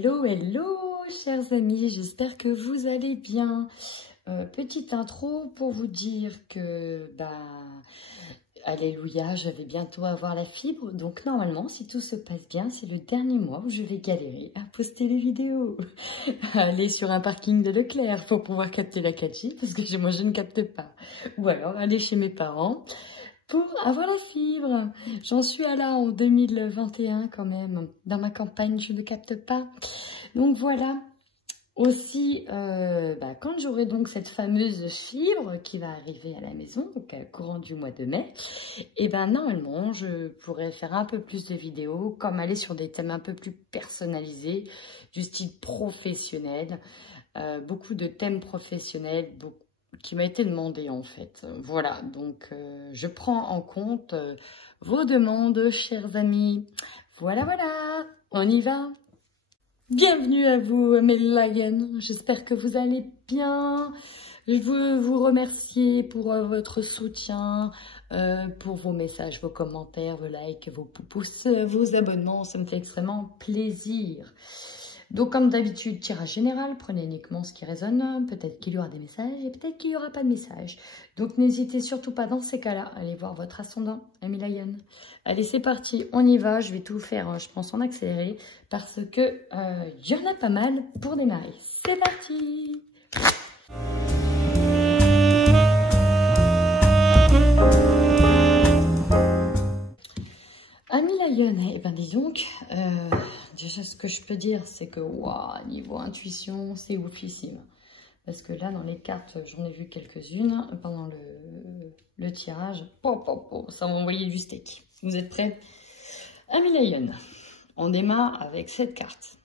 Hello, hello, chers amis, j'espère que vous allez bien. Petite intro pour vous dire que, alléluia, je vais bientôt avoir la fibre. Donc normalement, si tout se passe bien, c'est le dernier mois où je vais galérer à poster les vidéos. Aller sur un parking de Leclerc pour pouvoir capter la 4G, parce que moi je ne capte pas. Ou alors aller chez mes parents pour avoir la fibre. J'en suis à là en 2021 quand même. Dans ma campagne, je ne capte pas. Donc voilà. Aussi, quand j'aurai donc cette fameuse fibre qui va arriver à la maison, donc courant du mois de mai, et normalement, je pourrais faire un peu plus de vidéos, comme aller sur des thèmes un peu plus personnalisés, du style professionnel, beaucoup de thèmes professionnels, qui m'a été demandé en fait. Voilà, donc je prends en compte vos demandes, chers amis. Voilà, on y va. Bienvenue à vous, mes lions. J'espère que vous allez bien. Je veux vous remercier pour votre soutien, pour vos messages, vos commentaires, vos likes, vos pouces, vos abonnements. Ça me fait extrêmement plaisir. Donc, comme d'habitude, tirage général, prenez uniquement ce qui résonne. Peut-être qu'il y aura des messages et peut-être qu'il n'y aura pas de messages. Donc, n'hésitez surtout pas dans ces cas-là à aller voir votre ascendant, ami Lion. Allez, c'est parti, on y va. Je vais tout faire, je pense, en accéléré parce que y en a pas mal pour démarrer. C'est parti! Ami Lion, eh ben dis donc, déjà ce que je peux dire, c'est que waouh, niveau intuition, c'est oufissime. Parce que là, dans les cartes, j'en ai vu quelques-unes pendant le tirage. Ça m'a envoyé du steak. Vous êtes prêts? Ami Lion, on démarre avec cette carte.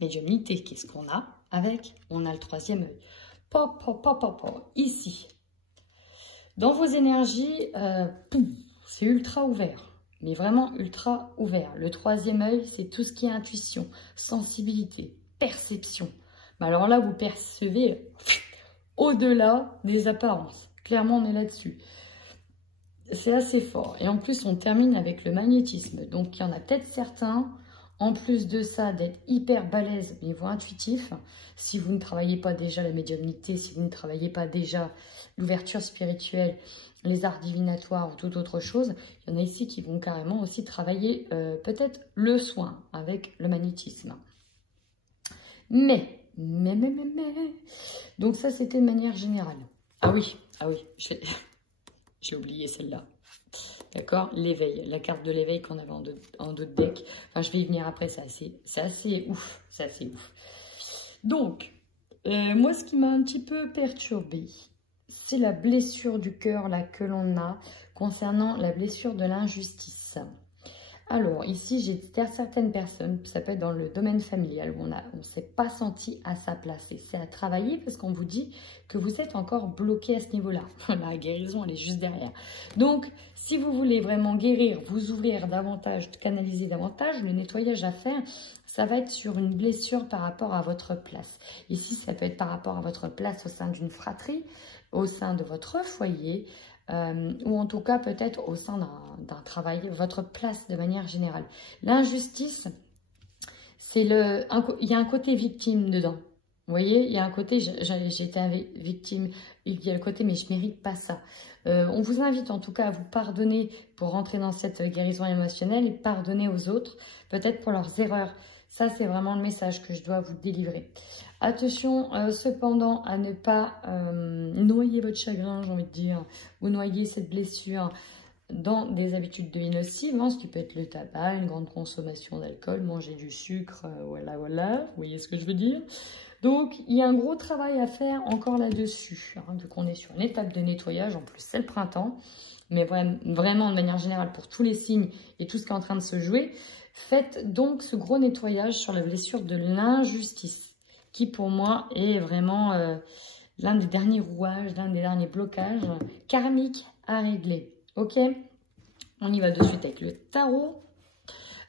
Médiumnité, qu'est-ce qu'on a avec? On a le troisième œil. Ici. Dans vos énergies, c'est ultra ouvert. Mais vraiment ultra ouvert. Le troisième œil, c'est tout ce qui est intuition, sensibilité, perception. Mais alors là, vous percevez au-delà des apparences. Clairement, on est là-dessus. C'est assez fort. Et en plus, on termine avec le magnétisme. Donc, il y en a peut-être certains, en plus de ça, d'être hyper balèze au niveau intuitif. Si vous ne travaillez pas déjà la médiumnité, si vous ne travaillez pas déjà l'ouverture spirituelle, les arts divinatoires ou toute autre chose, il y en a ici qui vont carrément aussi travailler peut-être le soin avec le magnétisme. Mais, donc ça c'était de manière générale. Ah oui, j'ai oublié celle-là. D'accord, l'éveil, la carte de l'éveil qu'on avait en d'autres decks. Enfin, je vais y venir après, c'est assez ouf, c'est assez ouf. Donc, moi ce qui m'a un petit peu perturbée, c'est la blessure du cœur là que l'on a concernant la blessure de l'injustice. Alors ici, j'ai certaines personnes, ça peut être dans le domaine familial, où on ne s'est pas senti à sa place. Et c'est à travailler parce qu'on vous dit que vous êtes encore bloqué à ce niveau-là. La guérison, elle est juste derrière. Donc, si vous voulez vraiment guérir, vous ouvrir davantage, canaliser davantage, le nettoyage à faire, ça va être sur une blessure par rapport à votre place. Ici, ça peut être par rapport à votre place au sein d'une fratrie, au sein de votre foyer, ou en tout cas peut-être au sein d'un travail, votre place de manière générale. L'injustice, il y a un côté victime dedans. Vous voyez, il y a un côté, j'ai été victime, il y a le côté, mais je ne mérite pas ça. On vous invite en tout cas à vous pardonner pour rentrer dans cette guérison émotionnelle et pardonner aux autres, peut-être pour leurs erreurs. Ça, c'est vraiment le message que je dois vous délivrer. Attention cependant à ne pas noyer votre chagrin, j'ai envie de dire, ou noyer cette blessure dans des habitudes de vie nocives, ce qui peut être le tabac, une grande consommation d'alcool, manger du sucre, voilà, vous voyez ce que je veux dire. Donc, il y a un gros travail à faire encore là-dessus, vu qu'on est sur une étape de nettoyage, en plus c'est le printemps, mais vraiment de manière générale pour tous les signes et tout ce qui est en train de se jouer, faites donc ce gros nettoyage sur la blessure de l'injustice, qui pour moi est vraiment l'un des derniers rouages, l'un des derniers blocages karmiques à régler. Ok, on y va de suite avec le tarot.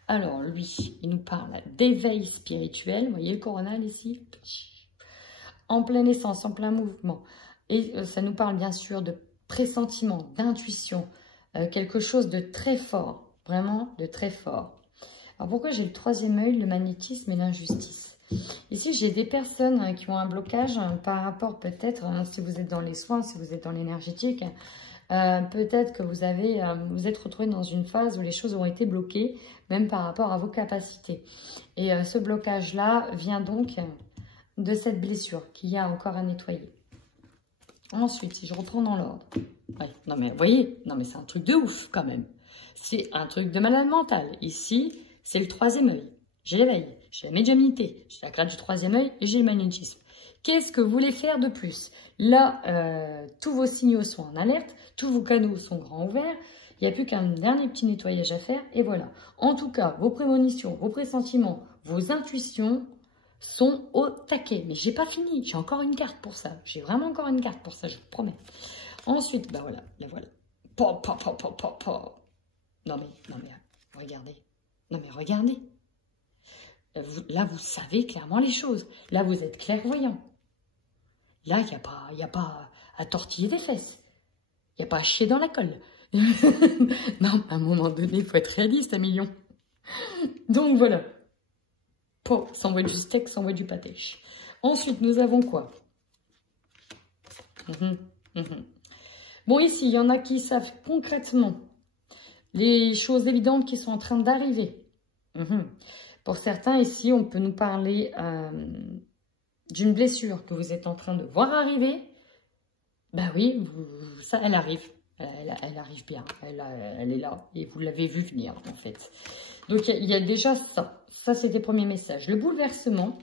Alors lui, il nous parle d'éveil spirituel. Vous voyez le coronal ici, en pleine essence, en plein mouvement. Et ça nous parle bien sûr de pressentiment, d'intuition, quelque chose de très fort, vraiment de très fort. Alors pourquoi j'ai le troisième œil, le magnétisme et l'injustice? Ici, j'ai des personnes qui ont un blocage par rapport peut-être, si vous êtes dans les soins, si vous êtes dans l'énergétique, peut-être que vous êtes retrouvé dans une phase où les choses ont été bloquées, même par rapport à vos capacités. Et ce blocage-là vient donc de cette blessure qu'il y a encore à nettoyer. Ensuite, si je reprends dans l'ordre. Ouais, non mais vous voyez, non mais c'est un truc de ouf quand même. C'est un truc de malade mental. Ici, c'est le troisième œil. J'ai l'éveil, j'ai la médiumnité, j'ai la grâce du troisième œil et j'ai le magnétisme. Qu'est-ce que vous voulez faire de plus? Là, tous vos signaux sont en alerte, tous vos canaux sont grands ouverts. Il n'y a plus qu'un dernier petit nettoyage à faire et voilà. En tout cas, vos prémonitions, vos pressentiments, vos intuitions sont au taquet. Mais j'ai pas fini, j'ai encore une carte pour ça. J'ai vraiment encore une carte pour ça, je vous promets. Ensuite, bah voilà, la voilà. Non mais, regardez. Non mais regardez. Là, vous savez clairement les choses. Là, vous êtes clairvoyant. Là, il n'y a pas à tortiller des fesses. Il n'y a pas à chier dans la colle. Non, à un moment donné, il faut être réaliste, un million. Donc, voilà. Ça envoie du steak, ça envoie du pâté. Ensuite, nous avons quoi? Bon, ici, il y en a qui savent concrètement les choses évidentes qui sont en train d'arriver. Pour certains, ici, on peut nous parler d'une blessure que vous êtes en train de voir arriver. Ben oui, ça, elle arrive. Elle arrive bien. Elle est là. Et vous l'avez vu venir, en fait. Donc, il y a déjà ça. Ça, c'est des premiers messages. Le bouleversement,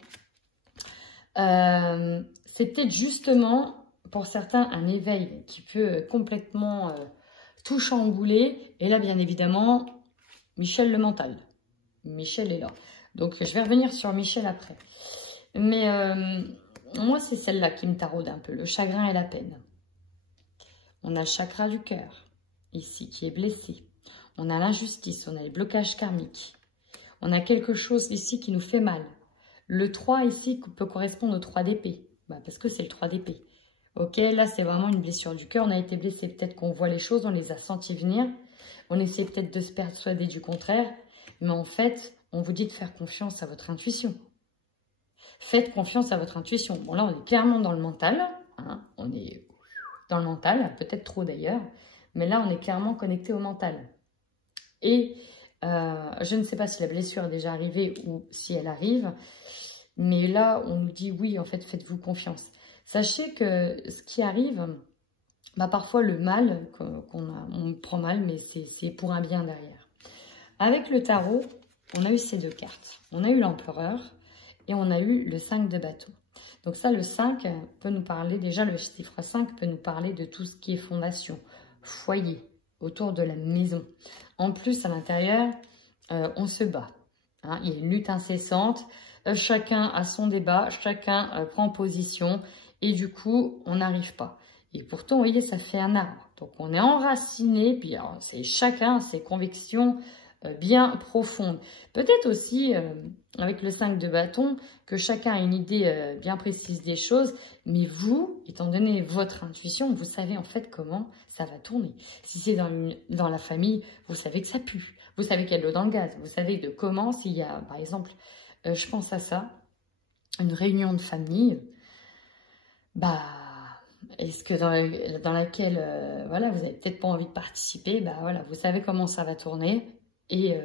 c'est peut-être justement, pour certains, un éveil qui peut complètement tout chambouler. Et là, bien évidemment, Michel le mental. Michel est là. Donc, je vais revenir sur Michel après. Mais moi, c'est celle-là qui me taraude un peu, le chagrin et la peine. On a le chakra du cœur, ici, qui est blessé. On a l'injustice, on a les blocages karmiques. On a quelque chose ici qui nous fait mal. Le 3 ici peut correspondre au 3 d'épée, parce que c'est le 3 d'épée. Ok, là, c'est vraiment une blessure du cœur. On a été blessé, peut-être qu'on voit les choses, on les a senties venir. On essaie peut-être de se persuader du contraire. Mais en fait, on vous dit de faire confiance à votre intuition. Faites confiance à votre intuition. Bon, là, on est clairement dans le mental. Hein, on est dans le mental, peut-être trop d'ailleurs. Mais là, on est clairement connecté au mental. Et je ne sais pas si la blessure est déjà arrivée ou si elle arrive. Mais là, on nous dit oui, en fait, faites-vous confiance. Sachez que ce qui arrive, parfois le mal, on prend mal, mais c'est pour un bien derrière. Avec le tarot, on a eu ces deux cartes. On a eu l'empereur et on a eu le 5 de bâton. Donc ça, le 5 peut nous parler, déjà le chiffre 5 peut nous parler de tout ce qui est fondation, foyer, autour de la maison. En plus, à l'intérieur, on se bat. Hein, il y a une lutte incessante. Chacun a son débat, chacun prend position et du coup, on n'arrive pas. Et pourtant, vous voyez, ça fait un arbre. Donc, on est enraciné, puis c'est chacun ses convictions bien profondes. Peut-être aussi, avec le 5 de bâton, que chacun a une idée bien précise des choses, mais vous, étant donné votre intuition, vous savez en fait comment ça va tourner. Si c'est dans la famille, vous savez que ça pue. Vous savez qu'il y a de l'eau dans le gaz. Vous savez de comment, s'il y a, par exemple, je pense à ça, une réunion de famille, est-ce que dans laquelle, voilà, vous n'avez peut-être pas envie de participer, voilà, vous savez comment ça va tourner et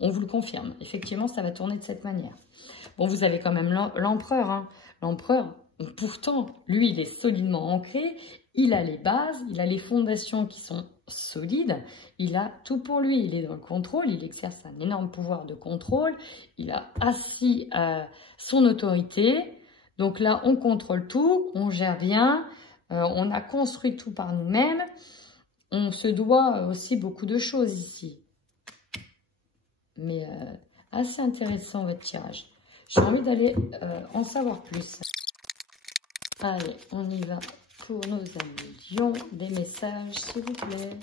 on vous le confirme. Effectivement, ça va tourner de cette manière. Bon, vous avez quand même l'empereur, hein. L'empereur, pourtant, lui, il est solidement ancré, il a les bases, il a les fondations qui sont solides, il a tout pour lui, il est dans le contrôle, il exerce un énorme pouvoir de contrôle, il a assis son autorité. Donc là, on contrôle tout, on gère bien, on a construit tout par nous-mêmes. On se doit aussi beaucoup de choses ici. Mais assez intéressant votre tirage. J'ai envie d'aller en savoir plus. Allez, on y va pour nos amis Lion. Des messages, s'il vous plaît.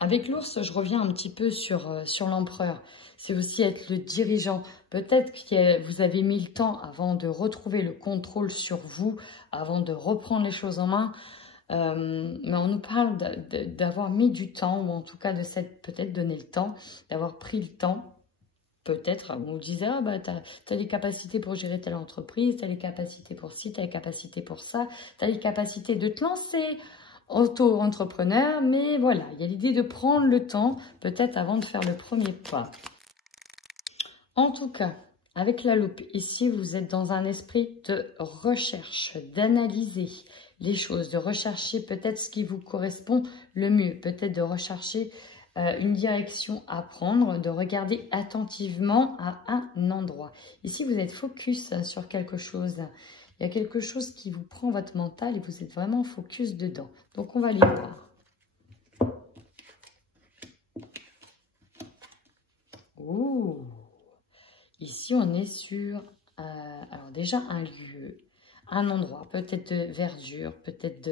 Avec l'ours, je reviens un petit peu sur l'empereur. C'est aussi être le dirigeant. Peut-être que vous avez mis le temps avant de retrouver le contrôle sur vous, avant de reprendre les choses en main. Mais on nous parle d'avoir mis du temps, ou en tout cas de s'être peut-être donné le temps, d'avoir pris le temps peut-être, on vous disait, ah, bah, tu as les capacités pour gérer telle entreprise, tu as les capacités pour ci, tu as les capacités pour ça, tu as les capacités de te lancer auto-entrepreneur, mais voilà, il y a l'idée de prendre le temps, peut-être avant de faire le premier pas. En tout cas, avec la loupe, ici, vous êtes dans un esprit de recherche, d'analyser les choses, de rechercher peut-être ce qui vous correspond le mieux, peut-être de rechercher une direction à prendre, de regarder attentivement à un endroit. Ici, vous êtes focus sur quelque chose. Il y a quelque chose qui vous prend votre mental et vous êtes vraiment focus dedans. Donc, on va aller voir. Ouh! Ici, on est sur, alors déjà, un lieu, un endroit, peut-être de verdure, peut-être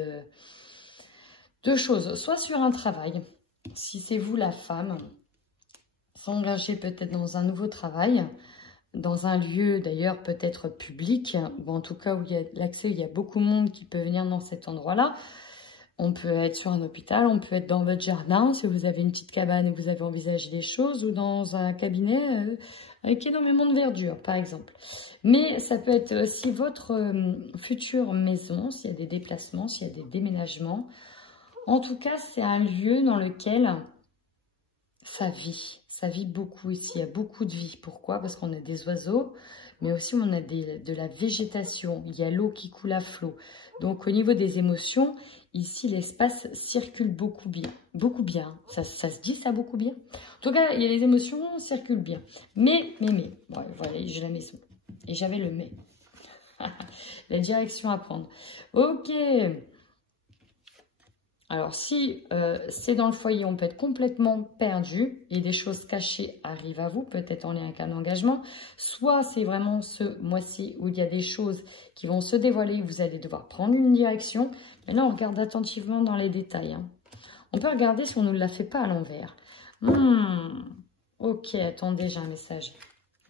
de choses. Soit sur un travail, si c'est vous la femme, s'engager peut-être dans un nouveau travail, dans un lieu d'ailleurs peut-être public, ou en tout cas où il y a l'accès, il y a beaucoup de monde qui peut venir dans cet endroit-là. On peut être sur un hôpital, on peut être dans votre jardin, si vous avez une petite cabane et vous avez envisagé des choses, ou dans un cabinet avec énormément de verdure, par exemple. Mais ça peut être aussi votre future maison, s'il y a des déplacements, s'il y a des déménagements. En tout cas, c'est un lieu dans lequel ça vit beaucoup ici, il y a beaucoup de vie. Pourquoi? Parce qu'on a des oiseaux, mais aussi on a de la végétation, il y a l'eau qui coule à flot. Donc au niveau des émotions, ici l'espace circule beaucoup bien, ça se dit ça beaucoup bien. En tout cas, il y a les émotions circulent bien. Mais, ouais, voilà, j'ai la maison. Et j'avais le mais. La direction à prendre. Ok. Alors, si c'est dans le foyer, on peut être complètement perdu et des choses cachées arrivent à vous, peut-être en lien avec un engagement. Soit c'est vraiment ce mois-ci où il y a des choses qui vont se dévoiler, vous allez devoir prendre une direction. Mais là, on regarde attentivement dans les détails. Hein. On peut regarder si on ne la fait pas à l'envers. Ok, attendez, j'ai un message.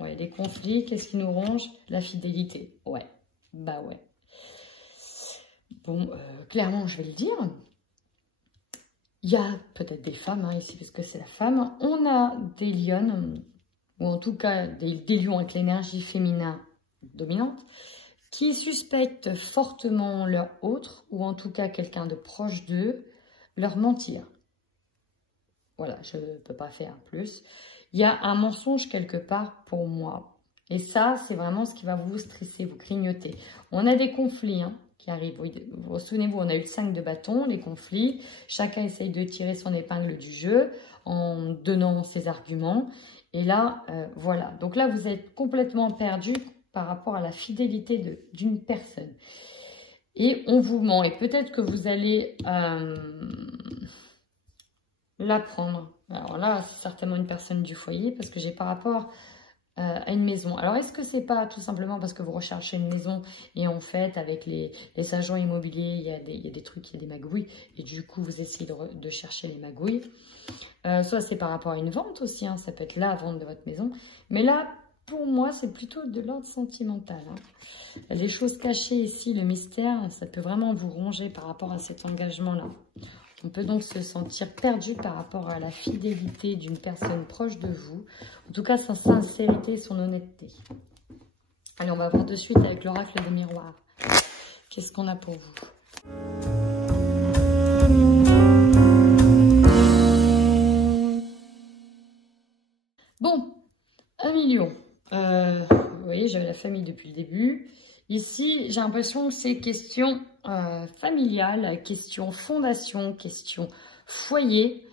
Ouais, les conflits, qu'est-ce qui nous ronge? La fidélité. Ouais, bah ouais. Bon, clairement, je vais le dire. Il y a peut-être des femmes hein, ici, parce que c'est la femme. On a des lionnes, ou en tout cas des lions avec l'énergie féminin dominante, qui suspectent fortement leur autre, ou en tout cas quelqu'un de proche d'eux, leur mentir. Voilà, je ne peux pas faire plus. Il y a un mensonge quelque part pour moi. Et ça, c'est vraiment ce qui va vous stresser, vous grignoter. On a des conflits, hein, qui arrivent. Vous souvenez-vous, on a eu le 5 de bâton, les conflits. Chacun essaye de tirer son épingle du jeu en donnant ses arguments. Et là, voilà. Donc là, vous êtes complètement perdu par rapport à la fidélité d'une personne. Et on vous ment. Et peut-être que vous allez l'apprendre. Alors là, c'est certainement une personne du foyer parce que j'ai par rapport à une maison. Alors, est-ce que c'est pas tout simplement parce que vous recherchez une maison et en fait, avec les agents immobiliers, il y a des trucs, il y a des magouilles et du coup, vous essayez de chercher les magouilles. Soit c'est par rapport à une vente aussi, hein, ça peut être la vente de votre maison. Mais là, pour moi, c'est plutôt de l'ordre sentimental. Hein. Les choses cachées ici, le mystère, ça peut vraiment vous ronger par rapport à cet engagement-là. On peut donc se sentir perdu par rapport à la fidélité d'une personne proche de vous. En tout cas, sa sincérité et son honnêteté. Allez, on va voir de suite avec l'oracle des miroirs. Qu'est-ce qu'on a pour vous? Bon, 1 million. Vous voyez, j'avais la famille depuis le début. Ici, j'ai l'impression que c'est question familiale, question fondation, question foyer.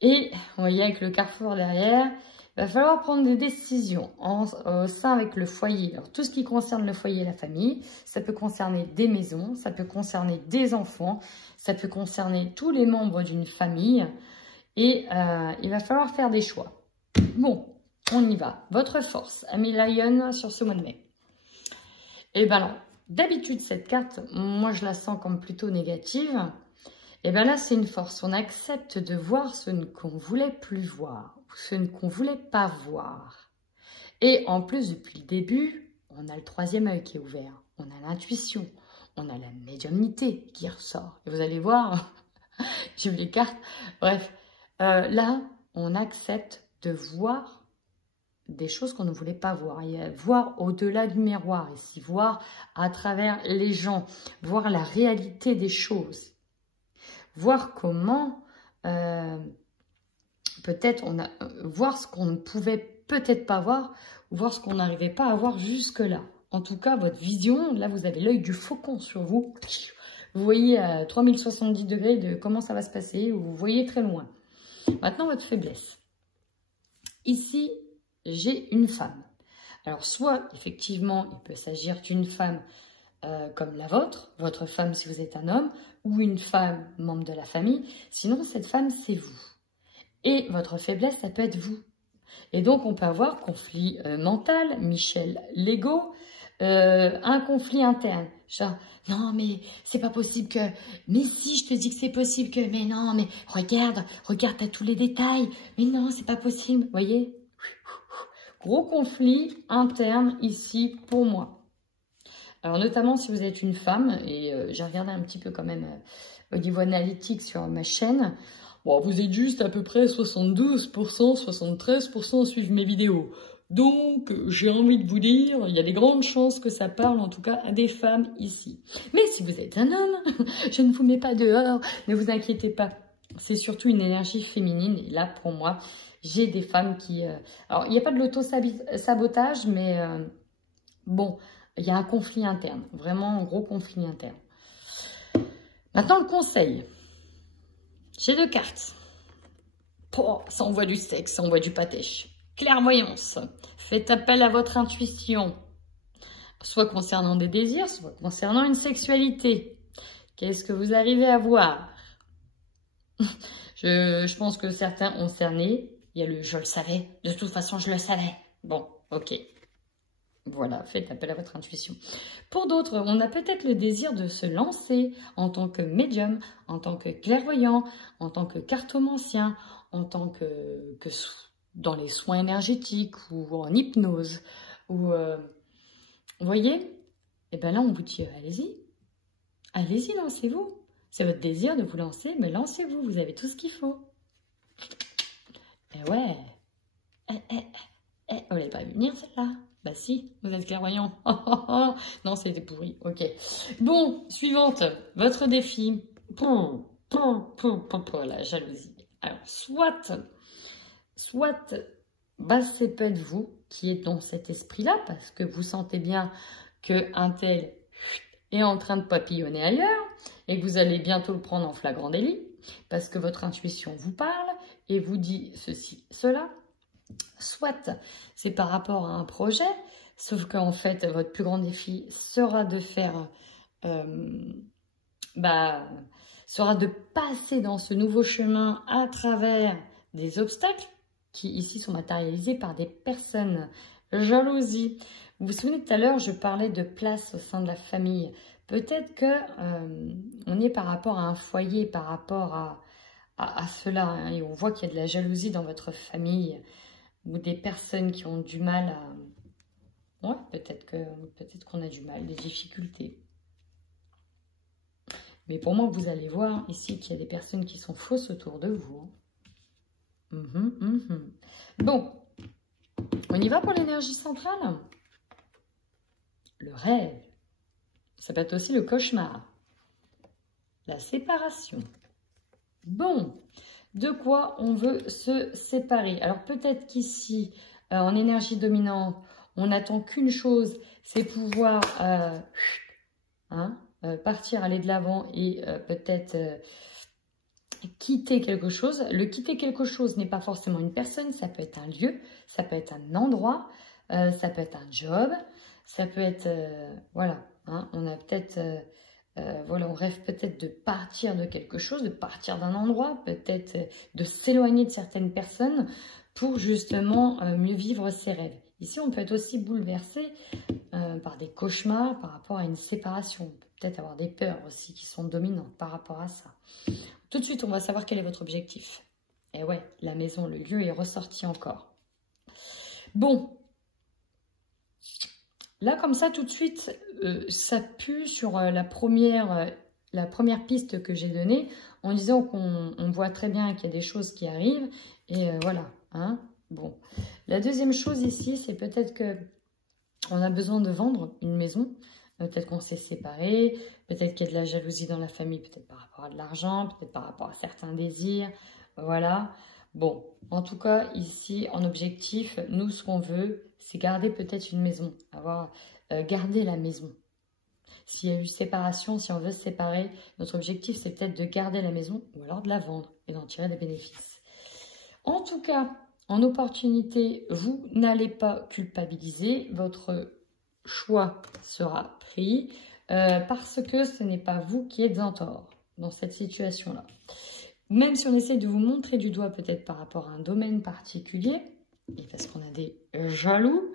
Et, vous voyez, avec le carrefour derrière, il va falloir prendre des décisions au sein avec le foyer. Alors, tout ce qui concerne le foyer et la famille, ça peut concerner des maisons, ça peut concerner des enfants, ça peut concerner tous les membres d'une famille. Et il va falloir faire des choix. Bon, on y va. Votre force, Ami Lion, sur ce mois de mai. Et bien là, d'habitude, cette carte, moi, je la sens comme plutôt négative. Et bien là, c'est une force. On accepte de voir ce qu'on ne voulait plus voir, ce qu'on ne voulait pas voir. Et en plus, depuis le début, on a le 3e œil qui est ouvert. On a l'intuition, on a la médiumnité qui ressort. Et vous allez voir, j'ai vu les cartes. Bref, là, on accepte de voir des choses qu'on ne voulait pas voir. Et voir au-delà du miroir ici, voir à travers les gens, voir la réalité des choses. Voir comment, peut-être, voir ce qu'on ne pouvait peut-être pas voir, ou voir ce qu'on n'arrivait pas à voir jusque-là. En tout cas, votre vision, là, vous avez l'œil du faucon sur vous. Vous voyez à 3070 degrés de comment ça va se passer, ou vous voyez très loin. Maintenant, votre faiblesse. Ici, j'ai une femme. Alors, soit, effectivement, il peut s'agir d'une femme comme la vôtre, votre femme si vous êtes un homme, ou une femme membre de la famille. Sinon, cette femme, c'est vous. Et votre faiblesse, ça peut être vous. Et donc, on peut avoir conflit mental, Michel Lego, un conflit interne. Genre, non, mais c'est pas possible que... Mais si, je te dis que c'est possible que... Mais non, mais regarde, t'as tous les détails. Mais non, c'est pas possible. Vous voyez? Gros conflit interne ici pour moi. Alors, notamment si vous êtes une femme, et j'ai regardé un petit peu quand même au niveau analytique sur ma chaîne. Bon, vous êtes juste à peu près 72%, 73% à suivre mes vidéos. Donc, j'ai envie de vous dire, il y a des grandes chances que ça parle en tout cas à des femmes ici. Mais si vous êtes un homme, je ne vous mets pas dehors, ne vous inquiétez pas. C'est surtout une énergie féminine. Et là, pour moi, j'ai des femmes qui... Alors, il n'y a pas de l'auto-sabotage, mais bon, il y a un conflit interne. Vraiment un gros conflit interne. Maintenant, le conseil. J'ai 2 cartes. Oh, ça envoie du sexe, ça envoie du pâtèche. Clairvoyance. Faites appel à votre intuition. Soit concernant des désirs, soit concernant une sexualité. Qu'est-ce que vous arrivez à voir? Je pense que certains ont cerné. Il y a le « je le savais ». De toute façon, je le savais. Bon, ok. Voilà, faites appel à votre intuition. Pour d'autres, on a peut-être le désir de se lancer en tant que médium, en tant que clairvoyant, en tant que cartomancien, en tant que dans les soins énergétiques ou en hypnose. Ou, vous voyez? Et bien là, on vous dit, allez-y. Allez-y, lancez-vous. C'est votre désir de vous lancer, mais lancez-vous, vous avez tout ce qu'il faut. Et ouais. Vous l'avez pas vu venir celle-là? Bah si, vous êtes clairvoyant. Non, c'était pourri. Ok. Bon, suivante. Votre défi. La jalousie. Alors, soit, bah, c'est peut-être vous qui êtes dans cet esprit-là, parce que vous sentez bien qu'un tel est en train de papillonner ailleurs, et que vous allez bientôt le prendre en flagrant délit, parce que votre intuition vous parle, et vous dit ceci, cela. Soit c'est par rapport à un projet, sauf qu'en fait, votre plus grand défi sera de faire, sera de passer dans ce nouveau chemin à travers des obstacles qui ici sont matérialisés par des personnes. Jalousie. Vous vous souvenez tout à l'heure, je parlais de place au sein de la famille. Peut-être que on est par rapport à un foyer, par rapport à cela, hein, et on voit qu'il y a de la jalousie dans votre famille, ou des personnes qui ont du mal à... Ouais, peut-être qu'on a du mal, des difficultés. Mais pour moi, vous allez voir ici qu'il y a des personnes qui sont fausses autour de vous. Bon, on y va pour l'énergie centrale. Le rêve. Ça peut être aussi le cauchemar. La séparation. Bon, de quoi on veut se séparer? Alors peut-être qu'ici, en énergie dominante, on n'attend qu'une chose, c'est pouvoir partir, aller de l'avant et peut-être quitter quelque chose. Le quitter quelque chose n'est pas forcément une personne, ça peut être un lieu, ça peut être un endroit, ça peut être un job, ça peut être, voilà, hein, on a peut-être... voilà, on rêve peut-être de partir de quelque chose, de partir d'un endroit, peut-être de s'éloigner de certaines personnes pour justement mieux vivre ses rêves. Ici, on peut être aussi bouleversé par des cauchemars par rapport à une séparation. On peut peut-être avoir des peurs aussi qui sont dominantes par rapport à ça. Tout de suite, on va savoir quel est votre objectif. Et ouais, la maison, le lieu est ressorti encore. Bon. Là, comme ça, tout de suite, ça pue sur la première piste que j'ai donnée, en disant qu'on voit très bien qu'il y a des choses qui arrivent. Et voilà, hein, bon. La deuxième chose ici, c'est peut-être que on a besoin de vendre une maison. Peut-être qu'on s'est séparés, peut-être qu'il y a de la jalousie dans la famille, peut-être par rapport à de l'argent, peut-être par rapport à certains désirs. Voilà. Bon, en tout cas, ici, en objectif, nous, ce qu'on veut, c'est garder peut-être une maison, garder la maison. S'il y a eu séparation, si on veut se séparer, notre objectif, c'est peut-être de garder la maison ou alors de la vendre et d'en tirer des bénéfices. En tout cas, en opportunité, vous n'allez pas culpabiliser. Votre choix sera pris parce que ce n'est pas vous qui êtes en tort dans cette situation-là. Même si on essaie de vous montrer du doigt peut-être par rapport à un domaine particulier, et parce qu'on a des jaloux,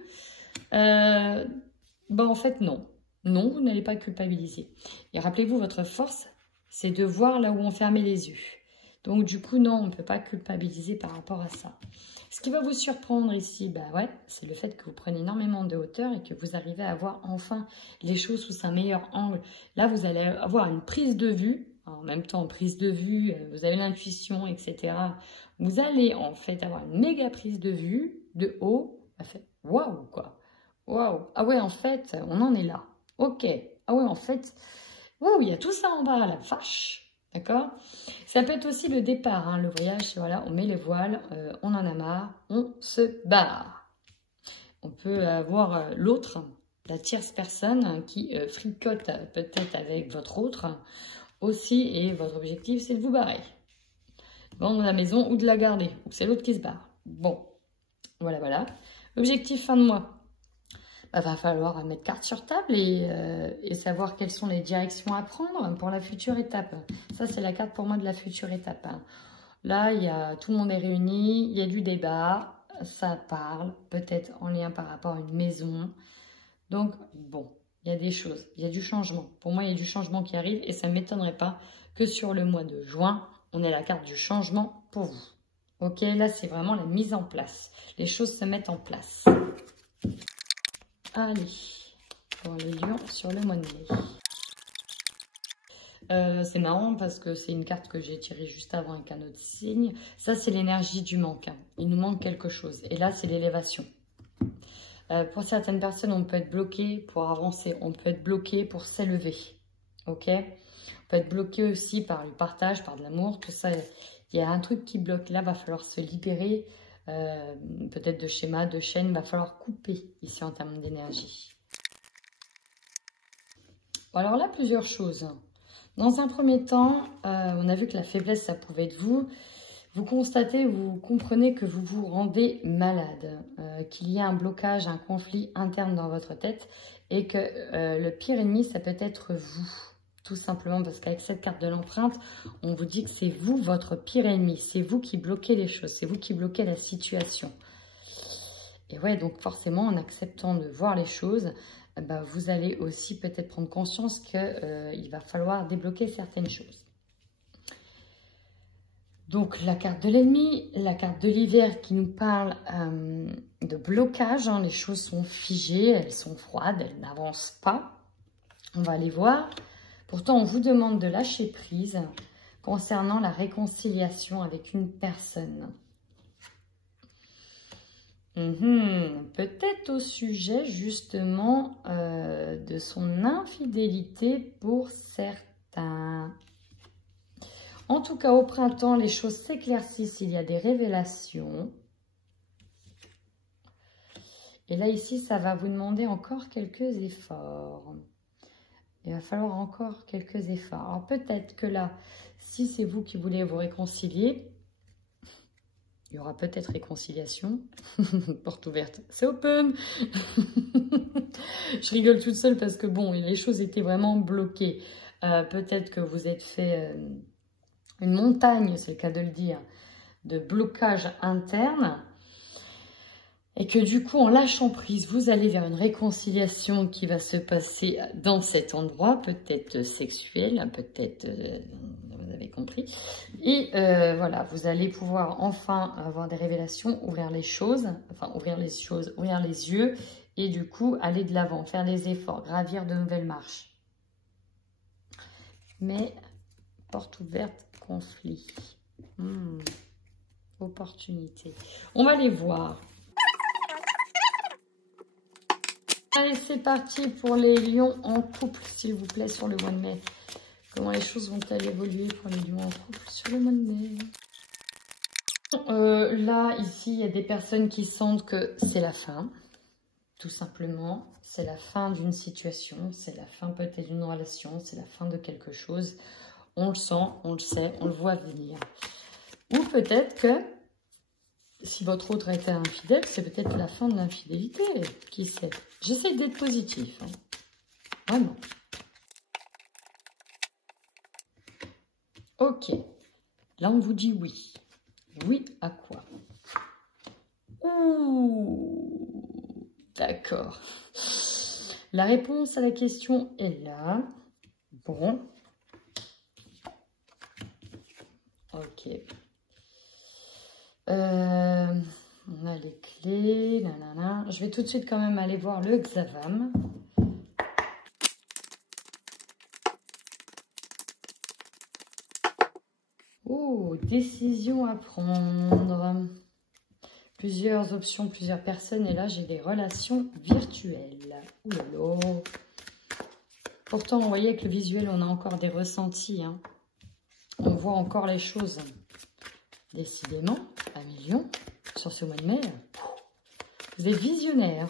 en fait non. Non, vous n'allez pas culpabiliser. Et rappelez-vous, votre force, c'est de voir là où on fermait les yeux. Donc du coup, non, on ne peut pas culpabiliser par rapport à ça. Ce qui va vous surprendre ici, c'est le fait que vous prenez énormément de hauteur et que vous arrivez à voir enfin les choses sous un meilleur angle. Là, vous allez avoir une prise de vue. En même temps, prise de vue, vous avez l'intuition, etc. Vous allez en fait avoir une méga prise de vue de haut. Waouh, quoi. Waouh. Ah ouais, en fait, on en est là. Ok. Ah ouais, en fait, waouh, il y a tout ça en bas, la vache. D'accord? Ça peut être aussi le départ, hein, le voyage, voilà, on met les voiles, on en a marre, on se barre. On peut avoir l'autre, la tierce personne qui fricote peut-être avec votre autre aussi, et votre objectif, c'est de vous barrer. Vendre la maison ou de la garder, ou c'est l'autre qui se barre. Bon, voilà. Objectif fin de mois. Va falloir mettre carte sur table et savoir quelles sont les directions à prendre pour la future étape. Ça, c'est la carte pour moi de la future étape. Là, tout le monde est réuni, il y a du débat, ça parle, peut-être en lien par rapport à une maison. Donc, bon, il y a des choses, il y a du changement. Pour moi, il y a du changement qui arrive et ça ne m'étonnerait pas que sur le mois de juin, on ait la carte du changement pour vous. Ok, là, c'est vraiment la mise en place. Les choses se mettent en place. Allez, pour les lions sur le mois de mai. C'est marrant parce que c'est une carte que j'ai tirée juste avant avec un autre signe. Ça, c'est l'énergie du manque. Il nous manque quelque chose. Et là, c'est l'élévation. Pour certaines personnes, on peut être bloqué pour avancer. On peut être bloqué pour s'élever. Ok? On peut être bloqué aussi par le partage, par de l'amour. Tout ça, il y a un truc qui bloque. Là, il va falloir se libérer. Peut-être de schémas, de chaînes, il va falloir couper ici en termes d'énergie. Bon, alors là, plusieurs choses. Dans un premier temps, on a vu que la faiblesse, ça pouvait être vous. Vous constatez, vous comprenez que vous vous rendez malade, qu'il y a un blocage, un conflit interne dans votre tête et que le pire ennemi, ça peut être vous. Tout simplement parce qu'avec cette carte de l'empreinte, on vous dit que c'est vous votre pire ennemi. C'est vous qui bloquez les choses, c'est vous qui bloquez la situation. Et ouais, donc forcément, en acceptant de voir les choses, vous allez aussi peut-être prendre conscience qu'il va falloir débloquer certaines choses. Donc la carte de l'ennemi, la carte de l'hiver qui nous parle de blocage. Hein, les choses sont figées, elles sont froides, elles n'avancent pas. On va aller voir. Pourtant, on vous demande de lâcher prise concernant la réconciliation avec une personne. Peut-être au sujet justement de son infidélité pour certains. En tout cas, au printemps, les choses s'éclaircissent, il y a des révélations. Et là, ici, ça va vous demander encore quelques efforts. Il va falloir encore quelques efforts. Alors peut-être que là, si c'est vous qui voulez vous réconcilier, il y aura peut-être réconciliation. Porte ouverte, c'est open. Je rigole toute seule parce que bon, les choses étaient vraiment bloquées. Peut-être que vous êtes fait une montagne, c'est le cas de le dire, de blocage interne. Et que du coup, en lâchant prise, vous allez vers une réconciliation qui va se passer dans cet endroit, peut-être sexuel, peut-être, vous avez compris. Et voilà, vous allez pouvoir enfin avoir des révélations, ouvrir les choses, ouvrir les yeux, et du coup, aller de l'avant, faire des efforts, gravir de nouvelles marches. Mais, porte ouverte, conflit. Opportunité. On va les voir. Allez, c'est parti pour les lions en couple, s'il vous plaît, sur le mois de mai. Comment les choses vont-elles évoluer pour les lions en couple sur le mois de mai? Là, ici, il y a des personnes qui sentent que c'est la fin. Tout simplement, c'est la fin d'une situation, c'est la fin peut-être d'une relation, c'est la fin de quelque chose. On le sent, on le sait, on le voit venir. Ou peut-être que, si votre autre a été infidèle, c'est peut-être la fin de l'infidélité. Qui sait? J'essaie d'être positif. Hein. Vraiment. Ok. Là, on vous dit oui. Oui à quoi? Ouh, d'accord. La réponse à la question est là. Bon. Ok. On a les clés. Nanana. Je vais tout de suite quand même aller voir le Xavam. Oh, décision à prendre. Plusieurs options, plusieurs personnes. Et là, j'ai des relations virtuelles. Ouh là là. Pourtant, vous voyez avec le visuel, on a encore des ressentis. Hein. On voit encore les choses. Décidément, un million sur ce mois de mai. Vous êtes visionnaire.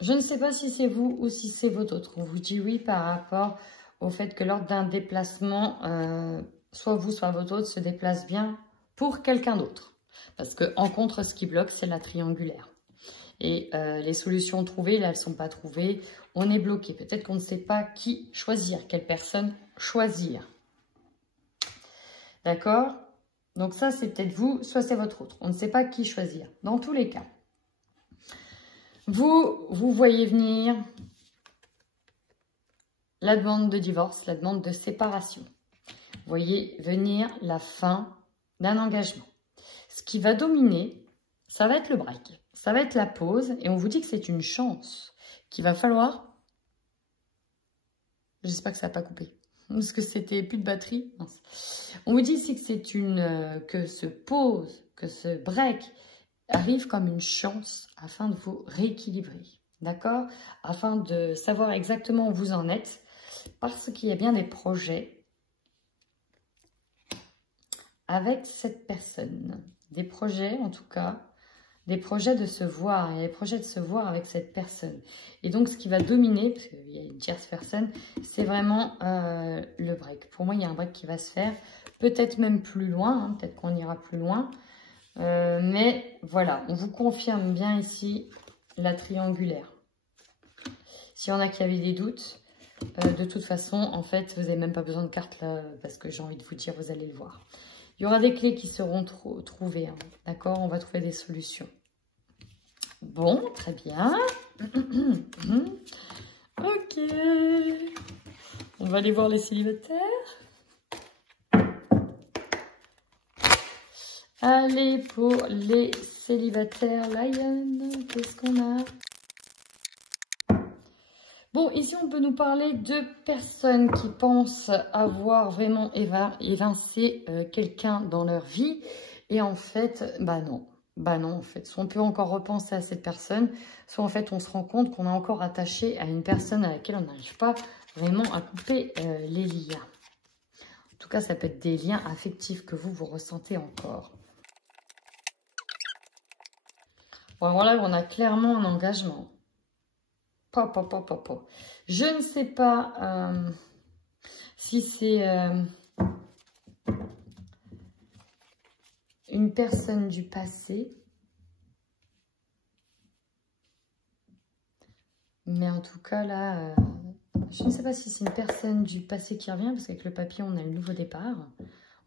Je ne sais pas si c'est vous ou si c'est votre autre. On vous dit oui par rapport au fait que lors d'un déplacement, soit vous, soit votre autre se déplace bien pour quelqu'un d'autre. Parce qu'en contre, ce qui bloque, c'est la triangulaire. Et les solutions trouvées, là, elles ne sont pas trouvées. On est bloqué. Peut-être qu'on ne sait pas qui choisir, quelle personne choisir. D'accord? Donc ça, c'est peut-être vous, soit c'est votre autre. On ne sait pas qui choisir. Dans tous les cas. Vous voyez venir la demande de divorce, la demande de séparation. Vous voyez venir la fin d'un engagement. Ce qui va dominer, ça va être le break. Ça va être la pause. Et on vous dit que c'est une chance qu'il va falloir... J'espère que ça n'a pas coupé. Parce que c'était plus de batterie. Non. On vous dit ici que c'est que ce pause, que ce break arrive comme une chance afin de vous rééquilibrer. D'accord? Afin de savoir exactement où vous en êtes. Parce qu'il y a bien des projets avec cette personne. Des projets, en tout cas, des projets de se voir. Il y a des projets de se voir avec cette personne. Et donc, ce qui va dominer, parce qu'il y a une tierce personne, c'est vraiment le break. Pour moi, il y a un break qui va se faire. Peut-être même plus loin. Hein, peut-être qu'on ira plus loin. Mais voilà, on vous confirme bien ici la triangulaire. S'il y en a qui avaient des doutes, de toute façon, en fait, vous n'avez même pas besoin de carte là, parce que j'ai envie de vous dire, vous allez le voir. Il y aura des clés qui seront trouvées, hein, d'accord? On va trouver des solutions. Bon, très bien. Ok. On va aller voir les célibataires. Allez, pour les célibataires, Lion, qu'est-ce qu'on a? Bon, ici, on peut nous parler de personnes qui pensent avoir vraiment évincé quelqu'un dans leur vie. Et en fait, bah non. Bah non, en fait. Soit on peut encore repenser à cette personne, soit en fait, on se rend compte qu'on est encore attaché à une personne à laquelle on n'arrive pas vraiment à couper les liens. En tout cas, ça peut être des liens affectifs que vous ressentez encore. Bon, voilà, on a clairement un engagement. Je ne sais pas si c'est une personne du passé. Mais en tout cas, là, je ne sais pas si c'est une personne du passé qui revient. Parce qu'avec le papier, on a un nouveau départ.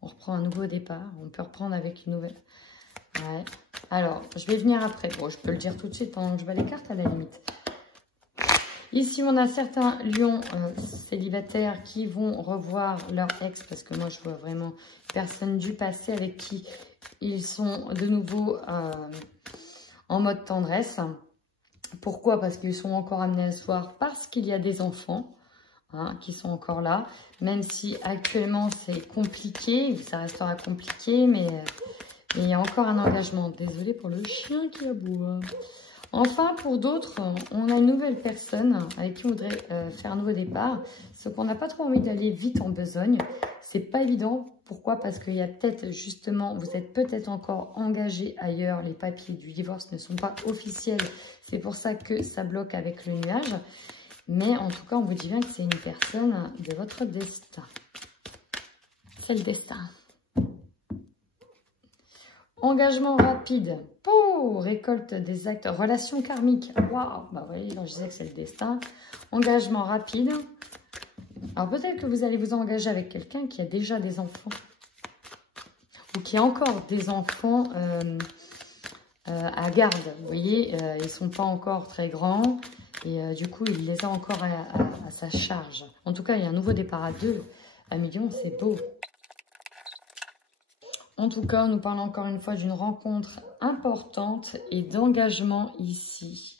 On reprend un nouveau départ. On peut reprendre avec une nouvelle... Ouais. Alors, je vais venir après. Bon, je peux le dire tout de suite pendant que je bats les cartes à la limite. Ici, on a certains lions célibataires qui vont revoir leur ex. Parce que moi, je vois vraiment personne du passé avec qui ils sont de nouveau en mode tendresse. Pourquoi? Parce qu'ils sont encore amenés à se voir. Parce qu'il y a des enfants hein, qui sont encore là. Même si actuellement, c'est compliqué. Ça restera compliqué, mais Et il y a encore un engagement. Désolée pour le chien qui aboie. Enfin, pour d'autres, on a une nouvelle personne avec qui on voudrait faire un nouveau départ. Sauf qu'on n'a pas trop envie d'aller vite en besogne. C'est pas évident. Pourquoi? Parce qu'il y a peut-être justement, vous êtes peut-être encore engagé ailleurs. Les papiers du divorce ne sont pas officiels. C'est pour ça que ça bloque avec le nuage. Mais en tout cas, on vous dit bien que c'est une personne de votre destin. C'est le destin. Engagement rapide. Oh, récolte des actes. Relation karmique. Waouh. Bah oui, je disais que c'est le destin. Engagement rapide. Alors peut-être que vous allez vous engager avec quelqu'un qui a déjà des enfants. Ou qui a encore des enfants à garde. Vous voyez, ils ne sont pas encore très grands. Et du coup, il les a encore à sa charge. En tout cas, il y a un nouveau départ à 2. À million, c'est beau. En tout cas, nous parlons encore une fois d'une rencontre importante et d'engagement ici.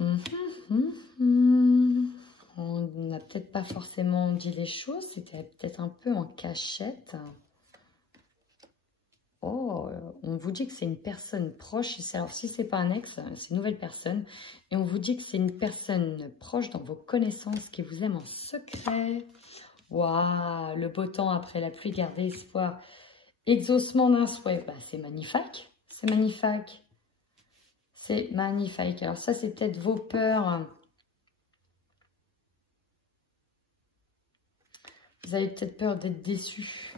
On n'a peut-être pas forcément dit les choses, c'était peut-être un peu en cachette. Oh, on vous dit que c'est une personne proche. Alors, si ce n'est pas un ex, c'est une nouvelle personne. Et on vous dit que c'est une personne proche dans vos connaissances qui vous aime en secret. Waouh, le beau temps après la pluie, gardez espoir. Exaucement d'un souhait, bah, c'est magnifique. C'est magnifique. C'est magnifique. Alors ça, c'est peut-être vos peurs. Vous avez peut-être peur d'être déçu.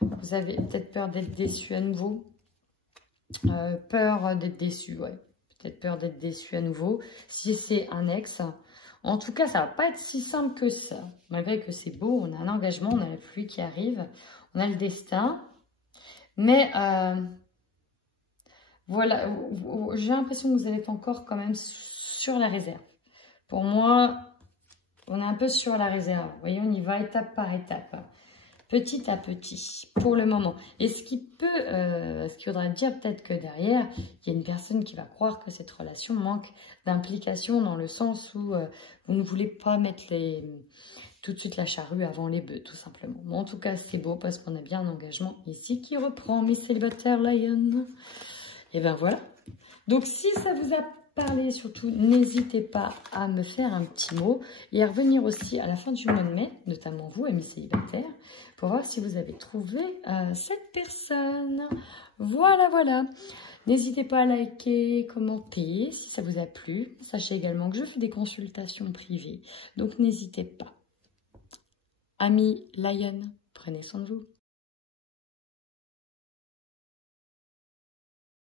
Vous avez peut-être peur d'être déçu à nouveau. Peur d'être déçu, ouais. Peut-être peur d'être déçu à nouveau. Si c'est un ex... En tout cas, ça ne va pas être si simple que ça. Malgré que c'est beau, on a un engagement, on a la pluie qui arrive, on a le destin. Mais voilà, j'ai l'impression que vous êtes encore quand même sur la réserve. Pour moi, on est un peu sur la réserve. Vous voyez, on y va étape par étape. Petit à petit, pour le moment. Et ce qui voudra dire peut-être que derrière, il y a une personne qui va croire que cette relation manque d'implication dans le sens où vous ne voulez pas mettre tout de suite la charrue avant les bœufs, tout simplement. Mais en tout cas, c'est beau parce qu'on a bien un engagement ici qui reprend. Mes célibataires, Lion. Et ben voilà. Donc, si ça vous a parlé, surtout, n'hésitez pas à me faire un petit mot et à revenir aussi à la fin du mois de mai, notamment vous, amis célibataires, pour voir si vous avez trouvé cette personne. Voilà, voilà. N'hésitez pas à liker, commenter si ça vous a plu. Sachez également que je fais des consultations privées, donc n'hésitez pas. Amis Lion, prenez soin de vous.